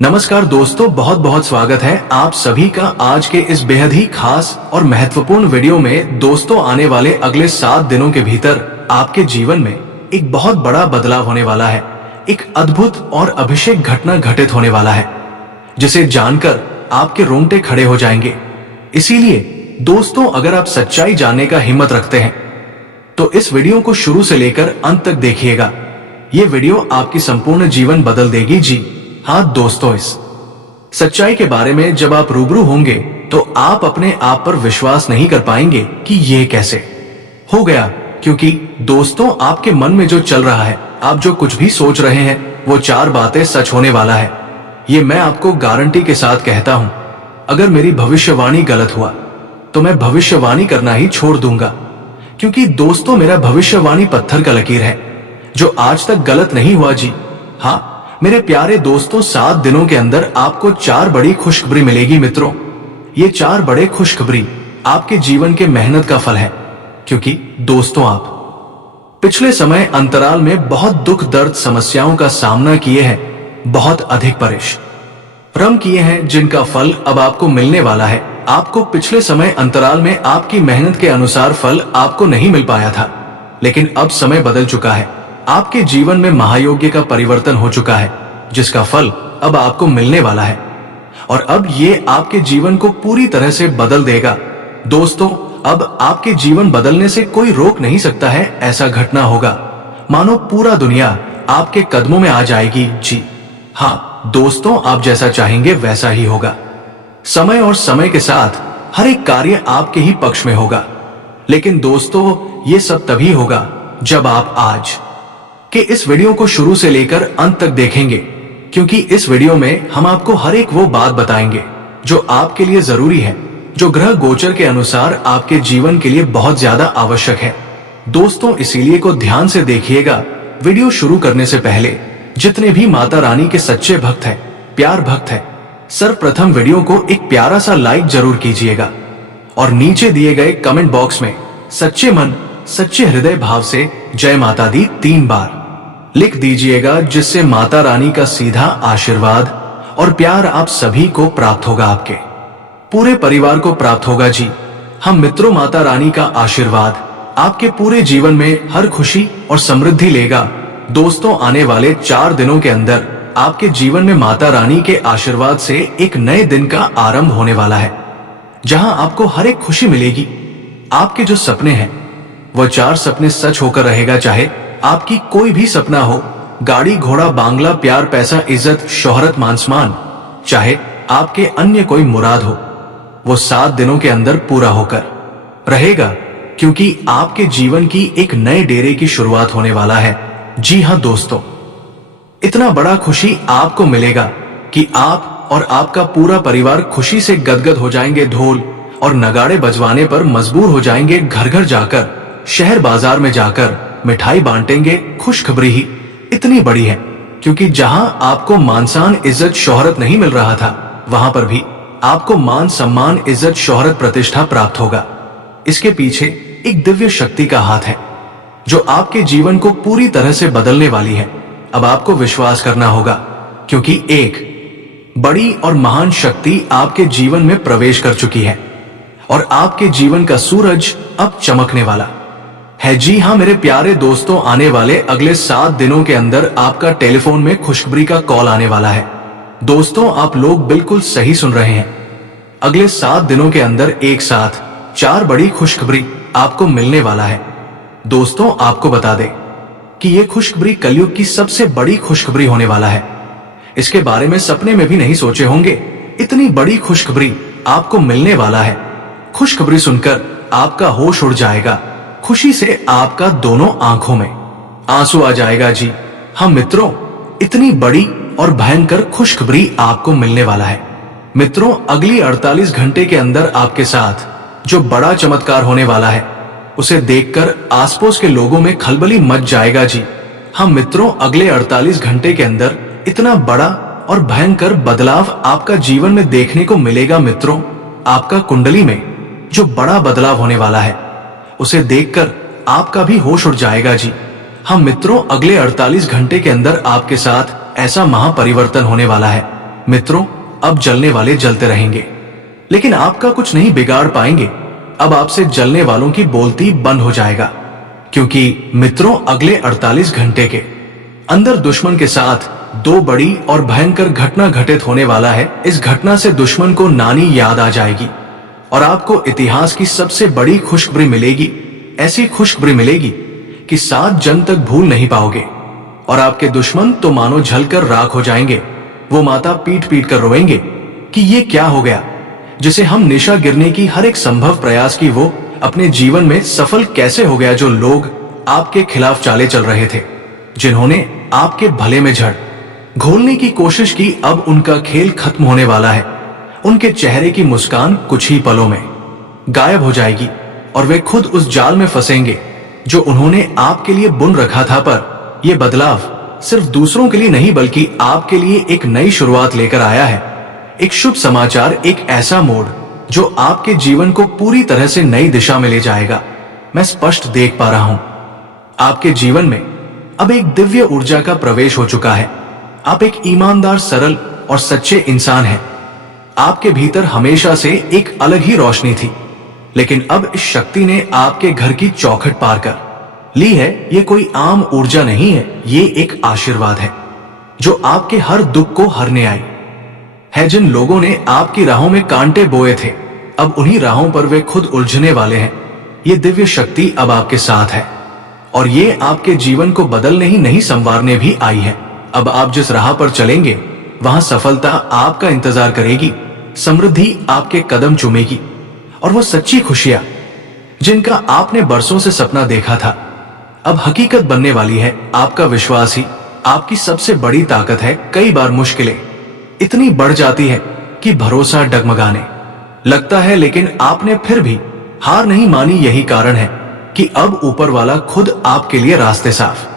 नमस्कार दोस्तों, बहुत बहुत स्वागत है आप सभी का आज के इस बेहद ही खास और महत्वपूर्ण वीडियो में। दोस्तों, आने वाले अगले 7 दिनों के भीतर आपके जीवन में एक बहुत बड़ा बदलाव होने वाला है। एक अद्भुत और अभिषेक घटना घटित होने वाला है जिसे जानकर आपके रोंगटे खड़े हो जाएंगे। इसीलिए दोस्तों, अगर आप सच्चाई जानने का हिम्मत रखते हैं तो इस वीडियो को शुरू से लेकर अंत तक देखिएगा। ये वीडियो आपकी संपूर्ण जीवन बदल देगी जी हाँ दोस्तों, इस सच्चाई के बारे में जब आप रूबरू होंगे तो आप अपने आप पर विश्वास नहीं कर पाएंगे कि ये कैसे हो गया। क्योंकि दोस्तों, आपके मन में जो चल रहा है, आप जो कुछ भी सोच रहे हैं, वो 4 बातें सच होने वाला है। ये मैं आपको गारंटी के साथ कहता हूं। अगर मेरी भविष्यवाणी गलत हुआ तो मैं भविष्यवाणी करना ही छोड़ दूंगा। क्योंकि दोस्तों, मेरा भविष्यवाणी पत्थर का लकीर है जो आज तक गलत नहीं हुआ जी हाँ मेरे प्यारे दोस्तों, 7 दिनों के अंदर आपको 4 बड़ी खुशखबरी मिलेगी मित्रों। ये 4 बड़े खुशखबरी आपके जीवन के मेहनत का फल है। क्योंकि दोस्तों, आप पिछले समय अंतराल में बहुत दुख दर्द समस्याओं का सामना किए हैं, बहुत अधिक परिश्रम किए हैं, जिनका फल अब आपको मिलने वाला है। आपको पिछले समय अंतराल में आपकी मेहनत के अनुसार फल आपको नहीं मिल पाया था, लेकिन अब समय बदल चुका है। आपके जीवन में महायोग्य का परिवर्तन हो चुका है, जिसका फल अब आपको मिलने वाला है और अब ये आपके जीवन को पूरी तरह से बदल देगा। दोस्तों, अब आपके जीवन बदलने से कोई रोक नहीं सकता है। ऐसा घटना होगा मानो पूरा दुनिया आपके कदमों में आ जाएगी जी हाँ दोस्तों, आप जैसा चाहेंगे वैसा ही होगा। समय और समय के साथ हर एक कार्य आपके ही पक्ष में होगा। लेकिन दोस्तों, ये सब तभी होगा जब आप आज कि इस वीडियो को शुरू से लेकर अंत तक देखेंगे। क्योंकि इस वीडियो में हम आपको हर एक वो बात बताएंगे जो आपके लिए जरूरी है, जो ग्रह गोचर के अनुसार आपके जीवन के लिए बहुत ज्यादा आवश्यक है। दोस्तों, इसीलिए को ध्यान से देखिएगा। वीडियो शुरू करने से पहले जितने भी माता रानी के सच्चे भक्त हैं, प्यार भक्त हैं, सर्वप्रथम वीडियो को एक प्यारा सा लाइक जरूर कीजिएगा और नीचे दिए गए कमेंट बॉक्स में सच्चे मन सच्चे हृदय भाव से जय माता दी 3 बार लिख दीजिएगा, जिससे माता रानी का सीधा आशीर्वाद और प्यार आप सभी को प्राप्त होगा, आपके पूरे परिवार को प्राप्त होगा जी हम मित्रों, माता रानी का आशीर्वाद आपके पूरे जीवन में हर खुशी और समृद्धि लेगा। दोस्तों, आने वाले 4 दिनों के अंदर आपके जीवन में माता रानी के आशीर्वाद से एक नए दिन का आरंभ होने वाला है, जहां आपको हर एक खुशी मिलेगी। आपके जो सपने हैं वो 4 सपने सच होकर रहेगा। चाहे आपकी कोई भी सपना हो, गाड़ी घोड़ा बांग्ला प्यार पैसा इज्जत शोहरत मान सम्मान, चाहे आपके अन्य कोई मुराद हो, वो 7 दिनों के अंदर पूरा होकर रहेगा। क्योंकि आपके जीवन की एक नए डेरे की शुरुआत होने वाला है। जी हाँ दोस्तों, इतना बड़ा खुशी आपको मिलेगा कि आप और आपका पूरा परिवार खुशी से गदगद हो जाएंगे। ढोल और नगाड़े बजवाने पर मजबूर हो जाएंगे। घर घर जाकर, शहर बाजार में जाकर मिठाई बांटेंगे। खुशखबरी ही इतनी बड़ी है क्योंकि जहां आपको मान सम्मान इज्जत शोहरत नहीं मिल रहा था, वहां पर भी आपको मान सम्मान इज्जत शोहरत प्रतिष्ठा प्राप्त होगा। इसके पीछे एक दिव्य शक्ति का हाथ है जो आपके जीवन को पूरी तरह से बदलने वाली है। अब आपको विश्वास करना होगा, क्योंकि एक बड़ी और महान शक्ति आपके जीवन में प्रवेश कर चुकी है और आपके जीवन का सूरज अब चमकने वाला है। जी हाँ मेरे प्यारे दोस्तों, आने वाले अगले 7 दिनों के अंदर आपका टेलीफोन में खुशखबरी का कॉल आने वाला है। दोस्तों, आप लोग बिल्कुल सही सुन रहे हैं। अगले 7 दिनों के अंदर एक साथ 4 बड़ी खुशखबरी आपको मिलने वाला है। दोस्तों, आपको बता दें कि यह खुशखबरी कलयुग की सबसे बड़ी खुशखबरी होने वाला है। इसके बारे में सपने में भी नहीं सोचे होंगे। इतनी बड़ी खुशखबरी आपको मिलने वाला है। खुशखबरी सुनकर आपका होश उड़ जाएगा। खुशी से आपका दोनों आंखों में आंसू आ जाएगा जी हाँ मित्रों, इतनी बड़ी और भयंकर खुशखबरी आपको मिलने वाला है। मित्रों, अगली 48 घंटे के अंदर आपके साथ जो बड़ा चमत्कार होने वाला है, उसे देखकर आसपास के लोगों में खलबली मच जाएगा जी हाँ मित्रों, अगले 48 घंटे के अंदर इतना बड़ा और भयंकर बदलाव आपका जीवन में देखने को मिलेगा। मित्रों, आपका कुंडली में जो बड़ा बदलाव होने वाला है, उसे देखकर आपका भी होश उड़ जाएगा जी हाँ मित्रों, अगले 48 घंटे के अंदर आपके साथ ऐसा महापरिवर्तन होने वाला है मित्रों, अब जलने वाले जलते रहेंगे, लेकिन आपका कुछ नहीं बिगाड़ पाएंगे। अब आपसे जलने वालों की बोलती बंद हो जाएगा, क्योंकि मित्रों अगले 48 घंटे के अंदर दुश्मन के साथ दो बड़ी और भयंकर घटना घटित होने वाला है। इस घटना से दुश्मन को नानी याद आ जाएगी और आपको इतिहास की सबसे बड़ी खुशखबरी मिलेगी। ऐसी खुशखबरी मिलेगी कि 7 जन्म तक भूल नहीं पाओगे, और आपके दुश्मन तो मानो जलकर राख हो जाएंगे। वो माता पीट पीट कर रोएंगे कि ये क्या हो गया, जिसे हम निशा गिरने की हर एक संभव प्रयास की वो अपने जीवन में सफल कैसे हो गया। जो लोग आपके खिलाफ चाले चल रहे थे, जिन्होंने आपके भले में जड़ घोलने की कोशिश की, अब उनका खेल खत्म होने वाला है। उनके चेहरे की मुस्कान कुछ ही पलों में गायब हो जाएगी और वे खुद उस जाल में फंसेंगे जो उन्होंने आपके लिए बुन रखा था। पर यह बदलाव सिर्फ दूसरों के लिए नहीं, बल्कि आपके लिए एक नई शुरुआत लेकर आया है। एक शुभ समाचार, एक ऐसा मोड़ जो आपके जीवन को पूरी तरह से नई दिशा में ले जाएगा। मैं स्पष्ट देख पा रहा हूं, आपके जीवन में अब एक दिव्य ऊर्जा का प्रवेश हो चुका है। आप एक ईमानदार, सरल और सच्चे इंसान हैं। आपके भीतर हमेशा से एक अलग ही रोशनी थी, लेकिन अब इस शक्ति ने आपके घर की चौखट पार कर ली है। ये कोई आम ऊर्जा नहीं है, ये एक आशीर्वाद है जो आपके हर दुख को हरने आई है। जिन लोगों ने आपकी राहों में कांटे बोए थे, अब उन्हीं राहों पर वे खुद उलझने वाले हैं। ये दिव्य शक्ति अब आपके साथ है और ये आपके जीवन को बदलने ही नहीं, संवारने भी आई है। अब आप जिस राह पर चलेंगे, वहां सफलता आपका इंतजार करेगी, समृद्धि आपके कदम चूमेगी, और वो सच्ची खुशियां जिनका आपने बरसों से सपना देखा था, अब हकीकत बनने वाली है। आपका विश्वास ही आपकी सबसे बड़ी ताकत है। कई बार मुश्किलें इतनी बढ़ जाती है कि भरोसा डगमगाने लगता है, लेकिन आपने फिर भी हार नहीं मानी। यही कारण है कि अब ऊपर वाला खुद आपके लिए रास्ते साफ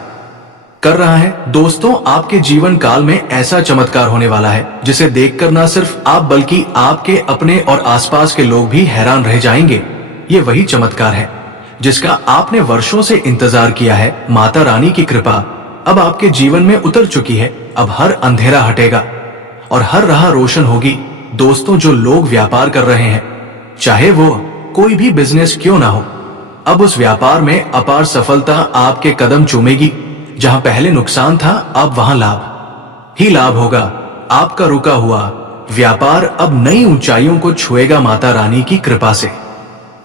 कर रहा है। दोस्तों, आपके जीवन काल में ऐसा चमत्कार होने वाला है जिसे देखकर ना सिर्फ आप बल्कि आपके अपने और आसपास के लोग भी हैरान रह जाएंगे। ये वही चमत्कार है जिसका आपने वर्षों से इंतजार किया है। माता रानी की कृपा अब आपके जीवन में उतर चुकी है। अब हर अंधेरा हटेगा और हर राह रोशन होगी। दोस्तों, जो लोग व्यापार कर रहे हैं, चाहे वो कोई भी बिजनेस क्यों ना हो, अब उस व्यापार में अपार सफलता आपके कदम चूमेगी। जहां पहले नुकसान था, अब वहां लाभ ही लाभ होगा। आपका रुका हुआ व्यापार अब नई ऊंचाइयों को छुएगा। माता रानी की कृपा से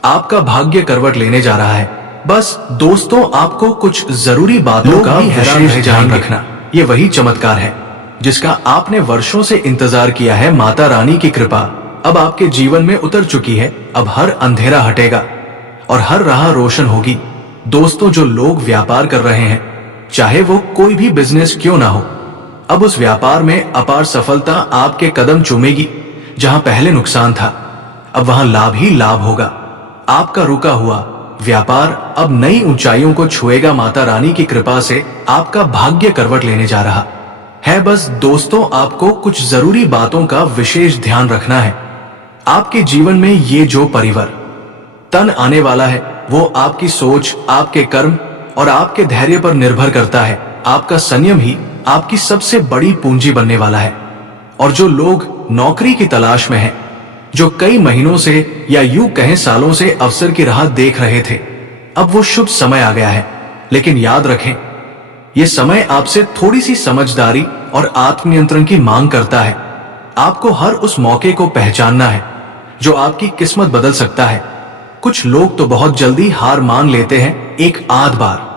आपका भाग्य करवट लेने जा रहा है। बस दोस्तों, आपको कुछ जरूरी बातों का विशेष ध्यान रखना। ये वही चमत्कार है जिसका आपने वर्षों से इंतजार किया है। माता रानी की कृपा अब आपके जीवन में उतर चुकी है। अब हर अंधेरा हटेगा और हर राह रोशन होगी। दोस्तों, जो लोग व्यापार कर रहे हैं, चाहे वो कोई भी बिजनेस क्यों ना हो, अब उस व्यापार में अपार सफलता आपके कदम चूमेगी। जहां पहले नुकसान था, अब वहां लाभ ही लाभ होगा। आपका रुका हुआ व्यापार अब नई ऊंचाइयों को छुएगा। माता रानी की कृपा से आपका भाग्य करवट लेने जा रहा है। बस दोस्तों, आपको कुछ जरूरी बातों का विशेष ध्यान रखना है। आपके जीवन में ये जो परिवर्तन आने वाला है, वो आपकी सोच, आपके कर्म और आपके धैर्य पर निर्भर करता है। आपका संयम ही आपकी सबसे बड़ी पूंजी बनने वाला है। और जो लोग नौकरी की तलाश में हैं, जो कई महीनों से या यूं कहें सालों से अवसर की राह देख रहे थे, अब वो शुभ समय आ गया है। लेकिन याद रखें, यह समय आपसे थोड़ी सी समझदारी और आत्मनियंत्रण की मांग करता है। आपको हर उस मौके को पहचानना है जो आपकी किस्मत बदल सकता है। कुछ लोग तो बहुत जल्दी हार मान लेते हैं, एक आध बार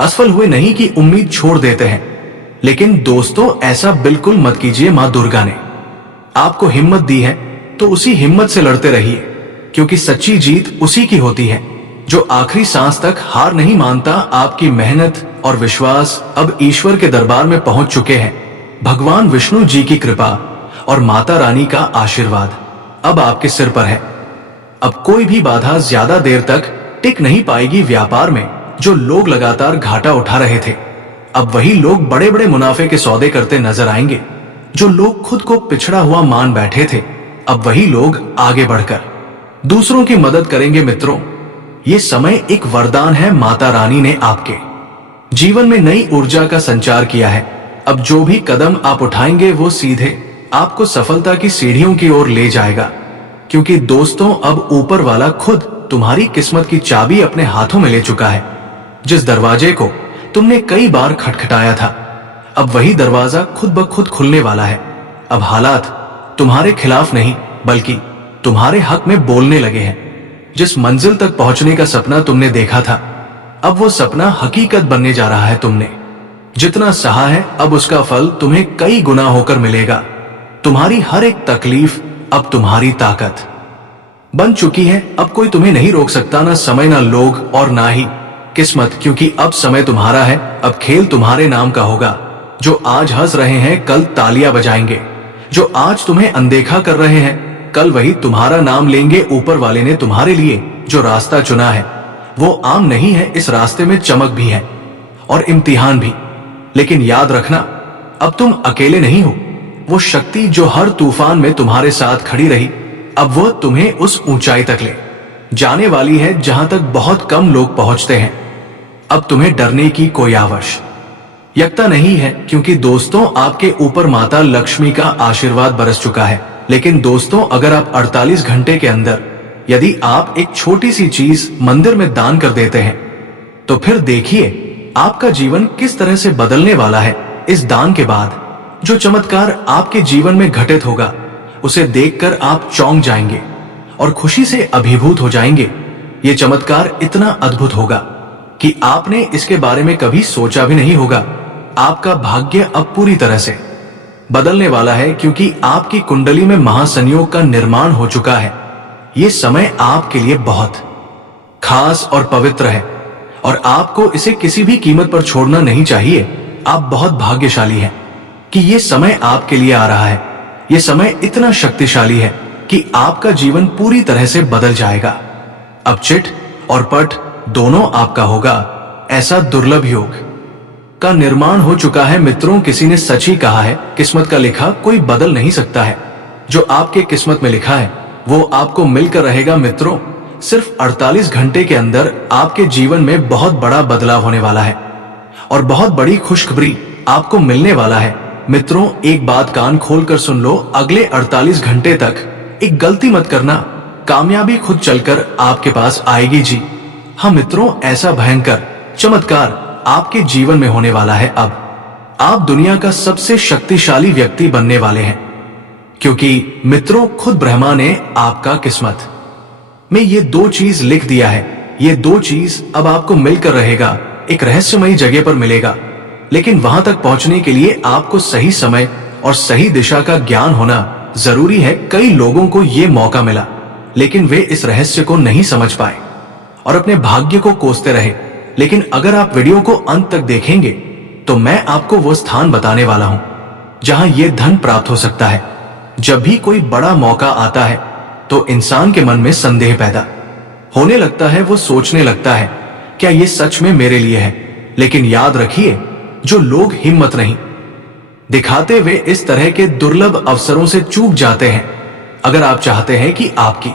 असफल हुए नहीं की उम्मीद छोड़ देते हैं। लेकिन दोस्तों, ऐसा बिल्कुल मत कीजिए। मां दुर्गा ने आपको हिम्मत दी है, तो उसी हिम्मत से लड़ते रहिए, क्योंकि सच्ची जीत उसी की होती है जो आखिरी सांस तक हार नहीं मानता। आपकी मेहनत और विश्वास अब ईश्वर के दरबार में पहुंच चुके हैं। भगवान विष्णु जी की कृपा और माता रानी का आशीर्वाद अब आपके सिर पर है। अब कोई भी बाधा ज्यादा देर तक टिक नहीं पाएगी। व्यापार में जो लोग लगातार घाटा उठा रहे थे, अब वही लोग बड़े बड़े मुनाफे के सौदे करते नजर आएंगे। जो लोग खुद को पिछड़ा हुआ मान बैठे थे, अब वही लोग आगे बढ़कर दूसरों की मदद करेंगे। मित्रों, ये समय एक वरदान है। माता रानी ने आपके जीवन में नई ऊर्जा का संचार किया है। अब जो भी कदम आप उठाएंगे, वो सीधे आपको सफलता की सीढ़ियों की ओर ले जाएगा। क्योंकि दोस्तों, अब ऊपर वाला खुद तुम्हारी किस्मत की चाबी अपने हाथों में ले चुका है। जिस दरवाजे को तुमने कई बार खटखटाया था, अब वही दरवाजा खुद ब खुद खुलने वाला है। अब हालात तुम्हारे खिलाफ नहीं, बल्कि तुम्हारे हक में बोलने लगे हैं। जिस मंजिल तक पहुंचने का सपना तुमने देखा था, अब वो सपना हकीकत बनने जा रहा है। तुमने जितना सहा है, अब उसका फल तुम्हें कई गुना होकर मिलेगा। तुम्हारी हर एक तकलीफ अब तुम्हारी ताकत बन चुकी है। अब कोई तुम्हें नहीं रोक सकता, ना समय, ना लोग और ना ही किस्मत। क्योंकि अब समय तुम्हारा है, अब खेल तुम्हारे नाम का होगा। जो आज हंस रहे हैं, कल तालियां बजाएंगे। जो आज तुम्हें अनदेखा कर रहे हैं, कल वही तुम्हारा नाम लेंगे। ऊपर वाले ने तुम्हारे लिए जो रास्ता चुना है, वो आम नहीं है। इस रास्ते में चमक भी है और इम्तिहान भी। लेकिन याद रखना, अब तुम अकेले नहीं हो। वो शक्ति जो हर तूफान में तुम्हारे साथ खड़ी रही, अब वो तुम्हें उस ऊंचाई तक ले जाने वाली है जहां तक बहुत कम लोग पहुंचते हैं। अब तुम्हें डरने की कोई आवश्यकता नहीं है। क्योंकि दोस्तों, आपके ऊपर माता लक्ष्मी का आशीर्वाद बरस चुका है। लेकिन दोस्तों, अगर आप 48 घंटे के अंदर यदि आप एक छोटी सी चीज मंदिर में दान कर देते हैं, तो फिर देखिए आपका जीवन किस तरह से बदलने वाला है। इस दान के बाद जो चमत्कार आपके जीवन में घटित होगा, उसे देखकर आप चौंक जाएंगे और खुशी से अभिभूत हो जाएंगे। ये चमत्कार इतना अद्भुत होगा कि आपने इसके बारे में कभी सोचा भी नहीं होगा। आपका भाग्य अब पूरी तरह से बदलने वाला है, क्योंकि आपकी कुंडली में महासंयोग का निर्माण हो चुका है। ये समय आपके लिए बहुत खास और पवित्र है और आपको इसे किसी भी कीमत पर छोड़ना नहीं चाहिए। आप बहुत भाग्यशाली हैं कि ये समय आपके लिए आ रहा है। ये समय इतना शक्तिशाली है कि आपका जीवन पूरी तरह से बदल जाएगा। अब चिट और पट दोनों आपका होगा। ऐसा दुर्लभ योग का निर्माण हो चुका है। मित्रों, किसी ने सच ही कहा है, किस्मत का लिखा कोई बदल नहीं सकता है। जो आपके किस्मत में लिखा है, वो आपको मिलकर रहेगा। मित्रों, सिर्फ 48 घंटे के अंदर आपके जीवन में बहुत बड़ा बदलाव होने वाला है और बहुत बड़ी खुशखबरी आपको मिलने वाला है। मित्रों, एक बात कान खोलकर सुन लो, अगले 48 घंटे तक एक गलती मत करना। कामयाबी खुद चलकर आपके पास आएगी जी। हाँ मित्रों, ऐसा भयंकर चमत्कार आपके जीवन में होने वाला है। अब आप दुनिया का सबसे शक्तिशाली व्यक्ति बनने वाले हैं, क्योंकि मित्रों, खुद ब्रह्मा ने आपका किस्मत में ये दो चीज लिख दिया है। ये दो चीज अब आपको मिलकर रहेगा, एक रहस्यमयी जगह पर मिलेगा। लेकिन वहां तक पहुंचने के लिए आपको सही समय और सही दिशा का ज्ञान होना जरूरी है। कई लोगों को ये मौका मिला, लेकिन वे इस रहस्य को नहीं समझ पाए और अपने भाग्य को कोसते रहे। लेकिन अगर आप वीडियो को अंत तक देखेंगे, तो मैं आपको वो स्थान बताने वाला हूं जहां ये धन प्राप्त हो सकता है। जब भी कोई बड़ा मौका आता है, तो इंसान के मन में संदेह पैदा होने लगता है। वो सोचने लगता है, क्या ये सच में मेरे लिए है? लेकिन याद रखिए, जो लोग हिम्मत नहीं दिखाते, वे इस तरह के दुर्लभ अवसरों से चूक जाते हैं। अगर आप चाहते हैं कि आपकी